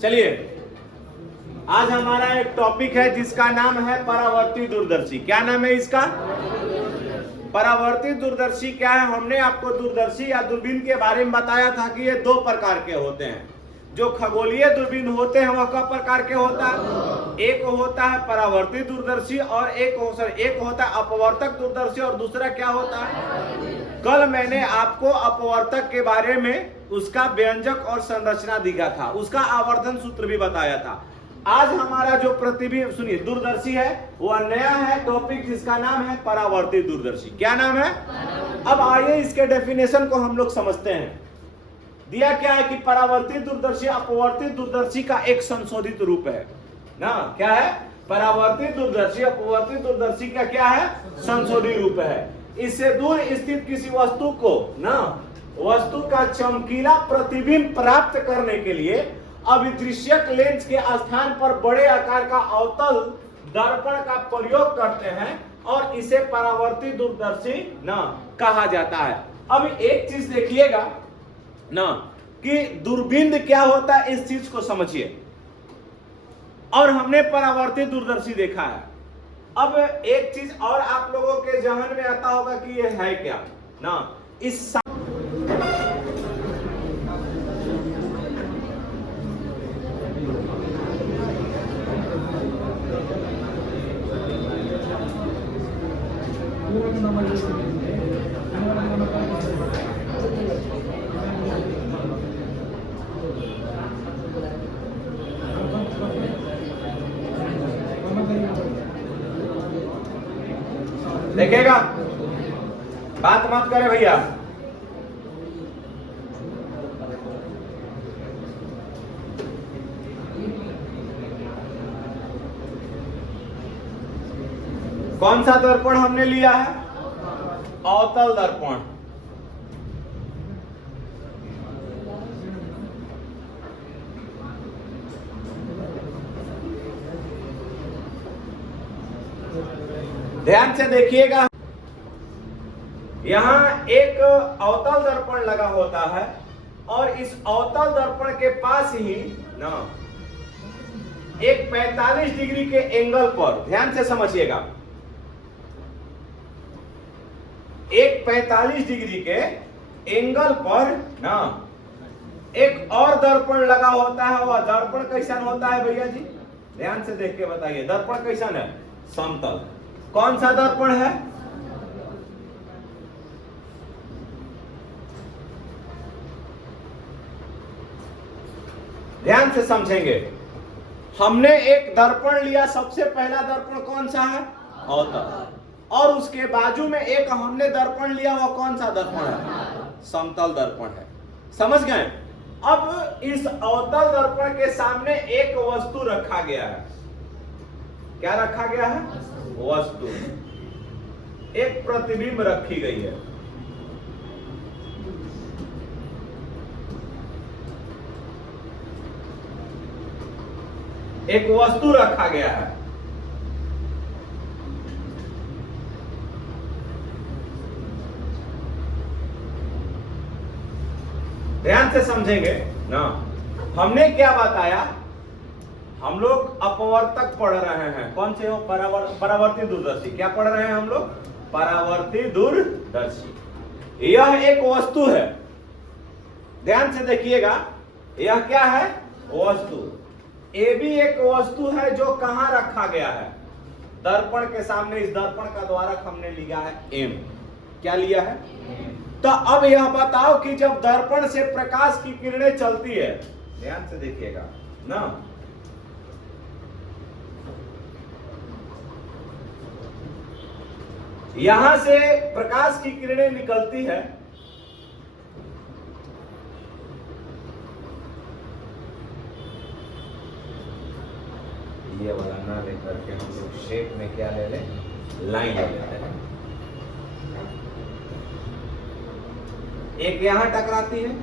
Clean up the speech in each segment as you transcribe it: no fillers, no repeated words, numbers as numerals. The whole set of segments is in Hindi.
चलिए, आज हमारा एक टॉपिक है जिसका नाम है परावर्ती दूरदर्शी। क्या नाम है इसका? परावर्ती दूरदर्शी क्या है? हमने आपको दूरदर्शी या दूरबीन के बारे में बताया था कि ये दो प्रकार के होते हैं। जो खगोलीय दूरबीन होते हैं वह क प्रकार के होता है? एक होता है परावर्ती दूरदर्शी और एक होता है अपवर्तक दूरदर्शी और दूसरा क्या होता है? कल मैंने आपको अपवर्तक के बारे में उसका व्यंजक और संरचना दिखा था, उसका आवर्धन सूत्र भी बताया था। आज हमारा जो प्रतिबिंब सुनिए दूरदर्शी है वह नया है टॉपिक जिसका नाम है परावर्ती दूरदर्शी। क्या नाम है? अब आइए इसके डेफिनेशन को हम लोग समझते हैं। दिया क्या है कि परावर्ती दूरदर्शी अपवर्ती दूरदर्शी का एक संशोधित रूप है ना। क्या है? परावर्ती दूरदर्शी अपवर्ती दूरदर्शी का क्या है? संशोधित रूप है। इससे दूर स्थित किसी वस्तु को ना वस्तु का चमकीला प्रतिबिंब प्राप्त करने के लिए अभिदृश्यक लेंस के स्थान पर बड़े आकार का अवतल दर्पण का प्रयोग करते हैं और इसे परावर्ती दूरदर्शी ना कहा जाता है। अब एक चीज देखिएगा ना कि दूरबीन क्या होता है, इस चीज को समझिए। और हमने परावर्ती दूरदर्शी देखा है। अब एक चीज और आप लोगों के जहन में आता होगा कि ये है क्या ना। इस देखिएगा, बात मत करे भैया। कौन सा दर्पण हमने लिया है? अवतल दर्पण। ध्यान से देखिएगा, यहां एक अवतल दर्पण लगा होता है और इस अवतल दर्पण के पास ही ना एक 45 डिग्री के एंगल पर, ध्यान से समझिएगा, एक 45 डिग्री के एंगल पर ना एक और दर्पण लगा होता है। वह दर्पण कैसा होता है भैया जी? ध्यान से देख के बताइए, दर्पण कैसा है? समतल। कौन सा दर्पण है? ध्यान से समझेंगे। हमने एक दर्पण लिया, सबसे पहला दर्पण कौन सा है? अवतल। और उसके बाजू में एक हमने दर्पण लिया, वो कौन सा दर्पण है? समतल दर्पण है। समझ गए? अब इस अवतल दर्पण के सामने एक वस्तु रखा गया है। क्या रखा गया है? वस्तु, एक प्रतिबिंब रखी गई है। एक वस्तु रखा गया है। ध्यान से समझेंगे ना। हमने क्या बताया? हम लोग अपवर्तक पढ़ रहे हैं। कौन से हो? परावर्ती दूरदर्शी। क्या पढ़ रहे हैं हम लोग? परावर्ती दूरदर्शी। यह एक वस्तु है। ध्यान से देखिएगा, यह क्या है? वस्तु। ये भी एक वस्तु है जो कहां रखा गया है? दर्पण के सामने। इस दर्पण का द्वारक हमने लिया है एम। क्या लिया है? तो अब यह बताओ कि जब दर्पण से प्रकाश की किरणें चलती है, ध्यान से देखिएगा ना, यहां से प्रकाश की किरणें निकलती है। ये वाला ना लेकर के हम लोग शेप में क्या ले लें? लाइन ले लेते हैं। एक यहां टकराती है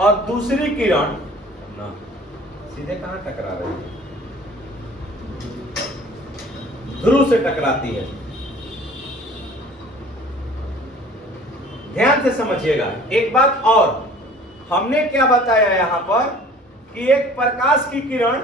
और दूसरी किरण ना सीधे कहां टकरा रही है? ध्रुव से टकराती है। ध्यान से समझिएगा। एक बात और, हमने क्या बताया यहां पर कि एक प्रकाश की किरण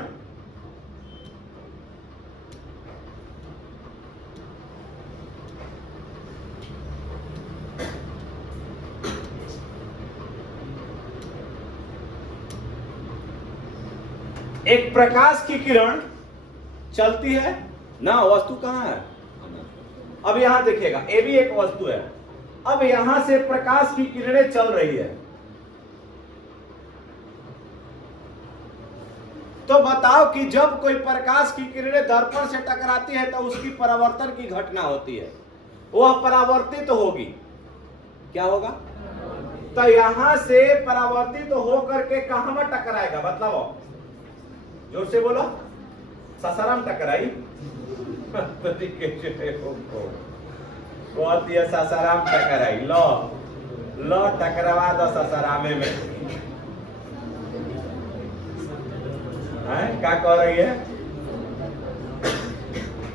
चलती है ना, वस्तु कहां है? अब यहां देखिएगा, ये भी एक वस्तु है। अब यहां से प्रकाश की किरणें चल रही है, तो बताओ कि जब कोई प्रकाश की किरणें दर्पण से टकराती है तो उसकी परावर्तन की घटना होती है, वह परावर्तित होगी। क्या होगा? तो यहां से परावर्तित होकर के कहां में टकराएगा? बतलाओ, जोर से बोलो। सासाराम टकराई कहती है सासाराम टकराई। लो टकरावा दो सासारामे में। क्या कह रही है?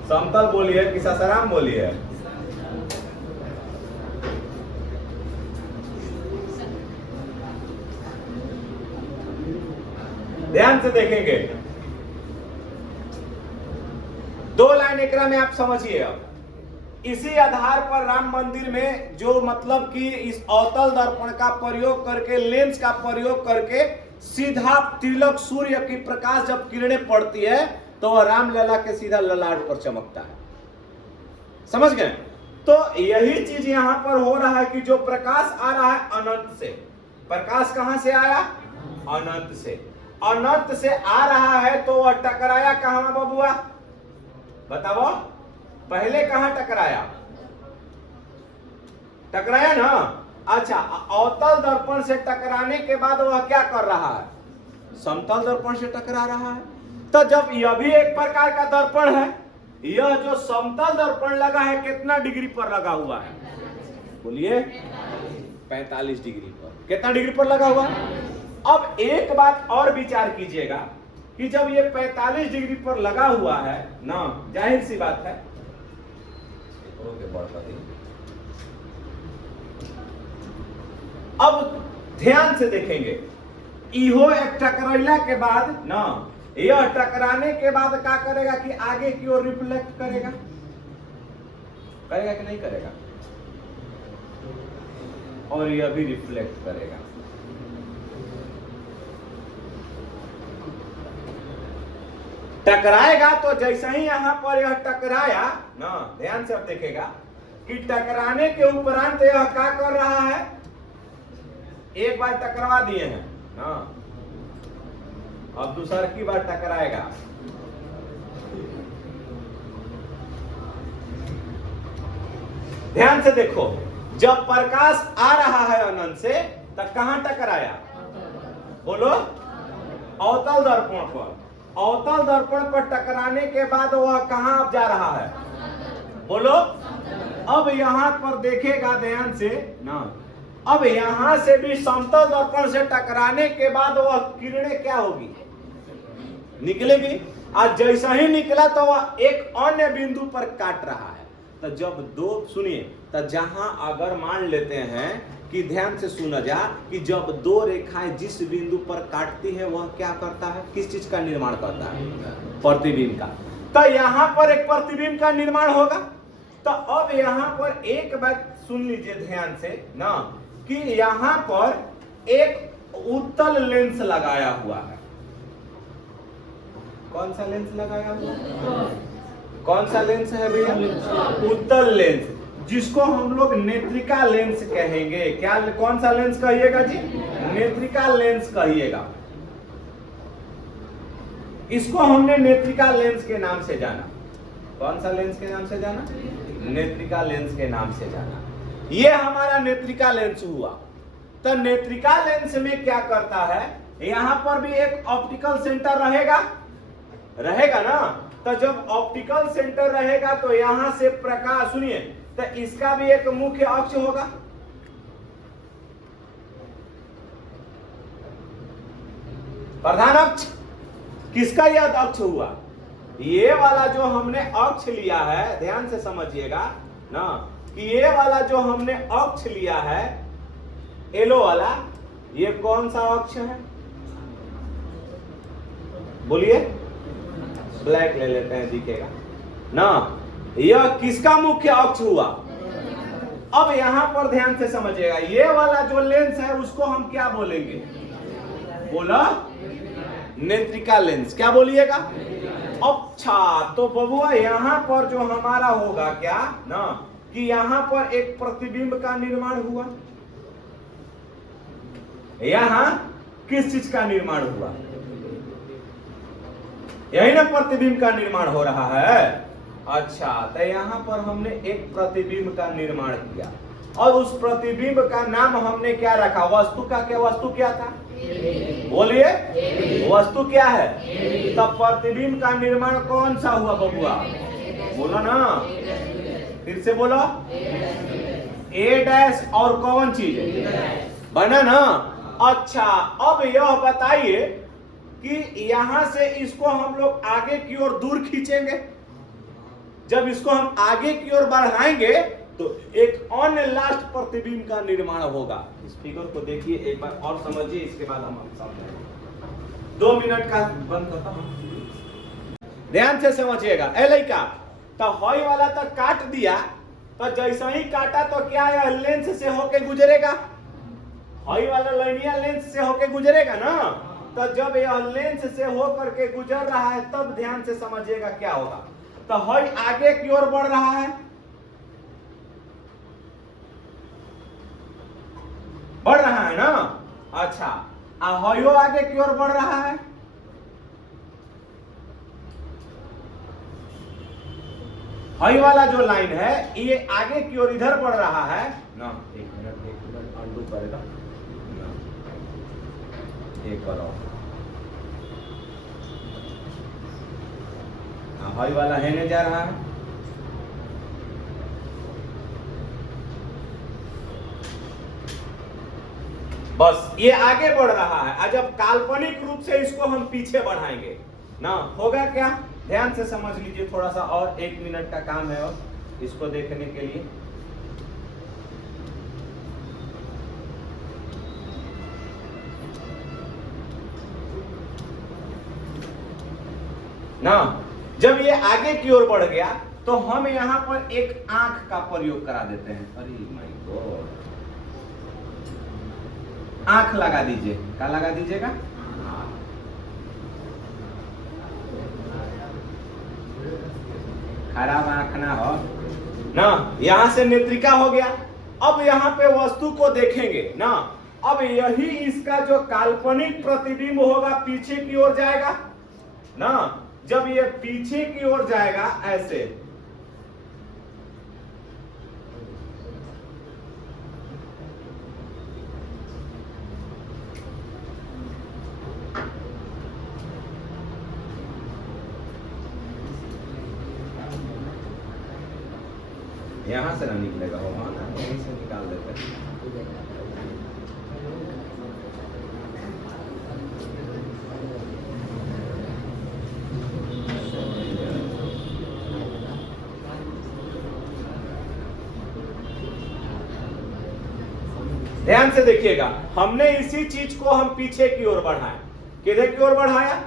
समतल बोली है कि सासाराम बोली है? ध्यान से देखेंगे, दो लाइन एकरा में आप समझिए। अब इसी आधार पर राम मंदिर में जो मतलब कि इस अवतल दर्पण का प्रयोग करके, लेंस का प्रयोग करके सीधा तिलक सूर्य की प्रकाश जब किरणें पड़ती है तो वह रामलला के सीधा ललाट पर चमकता है। समझ गए? तो यही चीज यहां पर हो रहा है कि जो प्रकाश आ रहा है अनंत से। प्रकाश कहां से आया? अनंत से। अनंत से आ रहा है तो वह टकराया कहां बबुआ? बताओ, पहले कहां टकराया? टकराया ना। अच्छा, अवतल दर्पण से टकराने के बाद वह क्या कर रहा है? समतल दर्पण से टकरा रहा है। तो जब यह भी एक प्रकार का दर्पण है, यह जो समतल दर्पण लगा है कितना डिग्री पर लगा हुआ है? बोलिए, 45 डिग्री पर। कितना डिग्री पर लगा हुआ? अब एक बात और विचार कीजिएगा कि जब ये 45 डिग्री पर लगा हुआ है ना, जाहिर सी बात है, अब ध्यान से देखेंगे, इहो एक टकराइला के बाद ना, यह टकराने के बाद क्या करेगा कि आगे की ओर रिफ्लेक्ट करेगा। करेगा कि नहीं करेगा? और यह भी रिफ्लेक्ट करेगा। टकराएगा तो जैसे ही यहां पर यह टकराया ना, ध्यान से अब देखेगा कि टकराने के उपरांत यह क्या कर रहा है? एक बार टकरा दिए हैं ना, अब दूसरा की बार टकराएगा। ध्यान से देखो, जब प्रकाश आ रहा है अनंत से तब कहां टकराया? बोलो, अवतल दर्पण पर। अवतल दर्पण पर टकराने के बाद वह कहां अब जा रहा है? बोलो। अब यहां पर देखेगा ध्यान से ना, अब यहां से भी समतल दर्पण से टकराने के बाद वह किरणें क्या होगी? निकलेगी। आज जैसा ही निकला तो वह एक अन्य बिंदु पर काट रहा है। तो जब दो, सुनिए, तो जहां अगर मान लेते हैं कि ध्यान से सुना जा कि जब दो रेखाएं जिस बिंदु पर काटती है वह क्या करता है? किस चीज का निर्माण करता है? प्रतिबिंब का। तो यहां पर एक प्रतिबिंब का निर्माण होगा। तो अब यहां पर एक बात सुन लीजिए ध्यान से ना, कि यहां पर एक उत्तल लेंस लगाया हुआ है। कौन सा लेंस लगाया हुआ? कौन सा लेंस है भैया? उत्तल लेंस, जिसको हम लोग नेत्रिका लेंस कहेंगे। क्या, कौन सा लेंस कहिएगा जी? नेत्रिका लेंस कहिएगा। इसको हमने नेत्रिका लेंस के नाम से जाना। कौन सा लेंस के नाम से जाना? नेत्रिका लेंस के नाम से जाना। ये हमारा नेत्रिका लेंस हुआ। तो नेत्रिका लेंस में क्या करता है? यहां पर भी एक ऑप्टिकल सेंटर रहेगा, रहेगा ना। तो जब ऑप्टिकल सेंटर रहेगा तो यहां से प्रकाश, सुनिए, तो इसका भी एक मुख्य अक्ष होगा। प्रधान अक्ष। किसका यह अक्ष हुआ? ये वाला जो हमने अक्ष लिया है, ध्यान से समझिएगा ना, कि ये वाला जो हमने अक्ष लिया है, येलो वाला, ये कौन सा अक्ष है? बोलिए, ब्लैक ले लेते हैं, दिखेगा ना। यह किसका मुख्य अक्ष हुआ? अब यहां पर ध्यान से समझिएगा, ये वाला जो लेंस है उसको हम क्या बोलेंगे? बोला नेत्रिका लेंस। क्या बोलिएगा? अच्छा, तो बबुआ यहां पर जो हमारा होगा क्या ना, कि यहां पर एक प्रतिबिंब का निर्माण हुआ। यहां किस चीज का निर्माण हुआ? यही ना प्रतिबिंब का निर्माण हो रहा है। अच्छा, तो यहां पर हमने एक प्रतिबिंब का निर्माण किया और उस प्रतिबिंब का नाम हमने क्या रखा? वस्तु का क्या? वस्तु क्या था? बोलिए, वस्तु क्या है? तब प्रतिबिंब का निर्माण कौन सा हुआ बबुआ? बोलो ना, फिर से बोलो। ए डैश और कौन चीज बना ना। अच्छा, अब यह बताइए कि यहां से इसको हम लोग आगे की ओर दूर खींचेंगे। जब इसको हम आगे की ओर बढ़ाएंगे तो एक अन्य लास्ट प्रतिबिंब का निर्माण होगा। इस फिगर को देखिए एक बार और समझिए, इसके बाद हम समझेंगे। 2 मिनट का बंद करता हूं, ध्यान से समझिएगा। ए लइका, तो हॉय वाला तक काट दिया, तो जैसा ही काटा तो क्या यह लेंस से होके गुजरेगा? हॉय वाला लाइनिया लेंस से होके गुजरेगा ना। तो जब यह लेंस से होकर के गुजर रहा है तब ध्यान से समझिएगा क्या होगा। तो हॉय आगे की ओर बढ़ रहा है, बढ़ रहा है ना। अच्छा, हॉयो आगे की ओर बढ़ रहा है। हॉय वाला जो लाइन है ये आगे की ओर इधर बढ़ रहा है ना। एक मिनट अंडू करेगा ना, एक बार और। हॉय वाला है नहीं जा रहा है। बस ये आगे बढ़ रहा है। आज अब काल्पनिक रूप से इसको हम पीछे बढ़ाएंगे ना, होगा क्या? ध्यान से समझ लीजिए थोड़ा सा, और 1 मिनट का काम है और इसको देखने के लिए। ना, जब ये आगे की ओर बढ़ गया तो हम यहां पर एक आंख का प्रयोग करा देते हैं। अरे माय गॉड, आंख लगा दीजिए। क्या लगा दीजिएगा? खराब आंख ना हो ना। यहां से नेत्रिका हो गया। अब यहां पे वस्तु को देखेंगे ना। अब यही इसका जो काल्पनिक प्रतिबिंब होगा पीछे की ओर जाएगा ना। जब ये पीछे की ओर जाएगा ऐसे, यहां से ना निकलेगा, वो यहीं से निकाल देते हैं। ध्यान से देखिएगा, हमने इसी चीज को हम पीछे की ओर बढ़ाया। किधर की ओर बढ़ाया?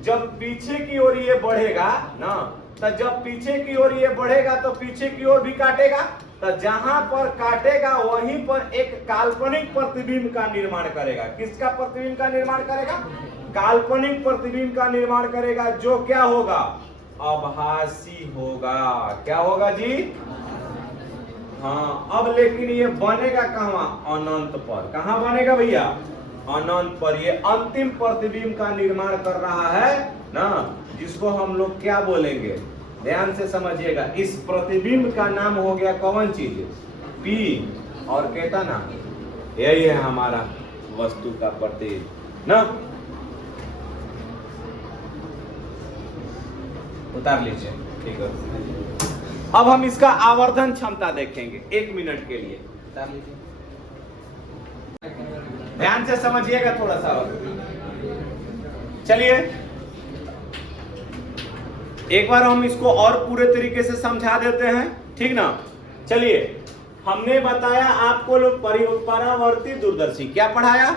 जब पीछे की ओर ये बढ़ेगा ना, तो जब पीछे की ओर ये बढ़ेगा तो पीछे की ओर भी काटेगा। तो जहां पर काटेगा वहीं पर एक काल्पनिक प्रतिबिंब का निर्माण करेगा। किसका प्रतिबिंब का निर्माण करेगा? काल्पनिक प्रतिबिंब का निर्माण करेगा, जो क्या होगा? आभासी होगा। क्या होगा जी? हाँ, अब लेकिन ये बनेगा कहां? अनंत पर। कहां बनेगा भैया? अनंत पर। ये अंतिम प्रतिबिंब का निर्माण कर रहा है ना, जिसको हम लोग क्या बोलेंगे? ध्यान से समझिएगा। इस प्रतिबिंब का नाम हो गया कौन चीज? पी। और कहता ना, यही है हमारा वस्तु का प्रतिबिंब ना। उतार लीजिए, ठीक है। अब हम इसका आवर्धन क्षमता देखेंगे 1 मिनट के लिए। उतार लीजिए, ध्यान से समझिएगा थोड़ा सा। चलिए एक बार हम इसको और पूरे तरीके से समझा देते हैं, ठीक ना। चलिए, हमने बताया आपको लोग परावर्ती दूरदर्शी। क्या पढ़ाया?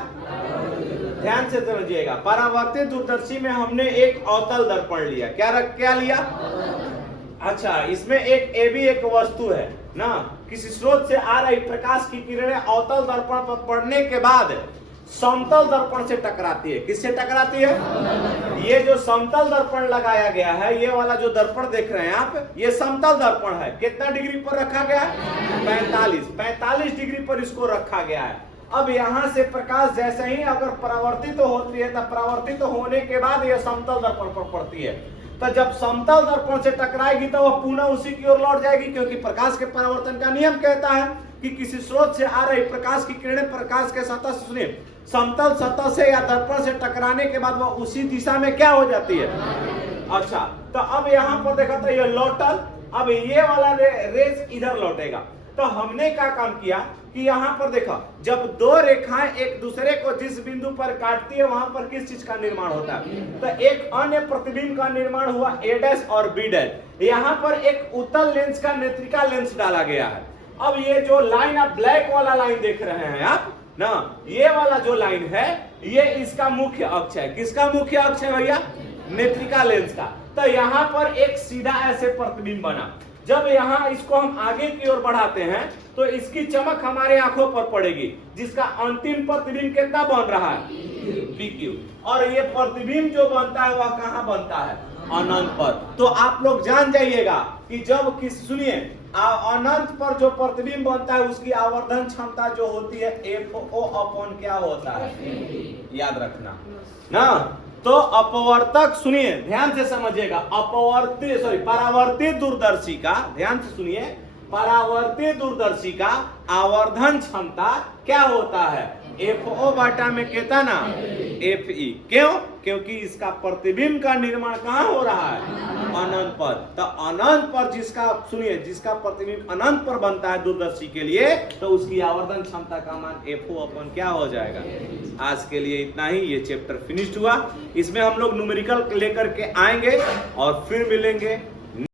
ध्यान से समझिएगा, परावर्तित दूरदर्शी में हमने एक अवतल दर्पण लिया। क्या लिया? अच्छा, इसमें ये भी एक वस्तु है ना, किसी स्रोत से आ रही प्रकाश की किरणें अवतल दर्पण पर पड़ने के बाद समतल दर्पण से टकराती है। किससे टकराती है? ये जो समतल दर्पण लगाया गया है, ये वाला जो दर्पण देख रहे हैं आप, ये समतल दर्पण है। कितना डिग्री पर रखा गया है? 45 डिग्री पर इसको रखा गया है। अब यहाँ से प्रकाश जैसे ही अगर परावर्तित होती है, तब परावर्तित होने के बाद ये समतल दर्पण पर पड़ती है। तो जब समतल दर्पण से टकराएगी तो वह पुनः उसी की ओर लौट जाएगी, क्योंकि प्रकाश के परावर्तन का नियम कहता है कि किसी स्रोत से आ रही प्रकाश की किरणें प्रकाश के सतह से, सुनिए, समतल सतह से या दर्पण से टकराने के बाद वह उसी दिशा में क्या हो जाती है? अच्छा, तो अब यहाँ पर देखा तो ये लौटल, अब ये वाला रेस इधर लौटेगा। तो हमने क्या काम किया कि यहाँ पर देखा, जब दो रेखाएं एक दूसरे को जिस बिंदु पर काटती है, वहां पर किस चीज का निर्माण होता है? तो एक अन्य प्रतिबिंब का निर्माण हुआ A' और B'। यहाँ पर एक उत्तल लेंस का नेत्रिका लेंस डाला गया है। अब ये जो लाइन, आप ब्लैक वाला लाइन देख रहे हैं आप ना, ये वाला जो लाइन है, ये इसका मुख्य अक्ष है। किसका मुख्य अक्ष है भैया? नेत्रिका लेंस का। तो यहाँ पर एक सीधा ऐसे प्रतिबिंब बना। जब यहाँ इसको हम आगे की ओर बढ़ाते हैं तो इसकी चमक हमारे आंखों पर पड़ेगी, जिसका अंतिम प्रतिबिंब कितना बन रहा है? PQ। और ये प्रतिबिंब जो बनता है वह कहाँ बनता है? अनंत पर। तो आप लोग जान जाइएगा कि जब सुनिए, अनंत पर जो प्रतिबिंब बनता है उसकी आवर्धन क्षमता जो होती है FO अपॉन क्या होता है? याद रखना ना। तो अपवर्तक, सुनिए ध्यान से समझिएगा, परावर्तित दूरदर्शी का, ध्यान से सुनिए, परावर्तित दूरदर्शी का आवर्धन क्षमता क्या होता है? FO बाटा में कहता ना FE। क्यों? क्योंकि इसका प्रतिबिंब का निर्माण कहाँ हो रहा है? अनंत पर। तो अनंत पर जिसका, सुनिए, जिसका प्रतिबिंब अनंत पर बनता है दूरदर्शी के लिए, तो उसकी आवर्धन क्षमता का मान FO अपन क्या हो जाएगा? आज के लिए इतना ही, ये चैप्टर फिनिश्ड हुआ। इसमें हम लोग न्यूमेरिकल लेकर के आएंगे और फिर मिलेंगे।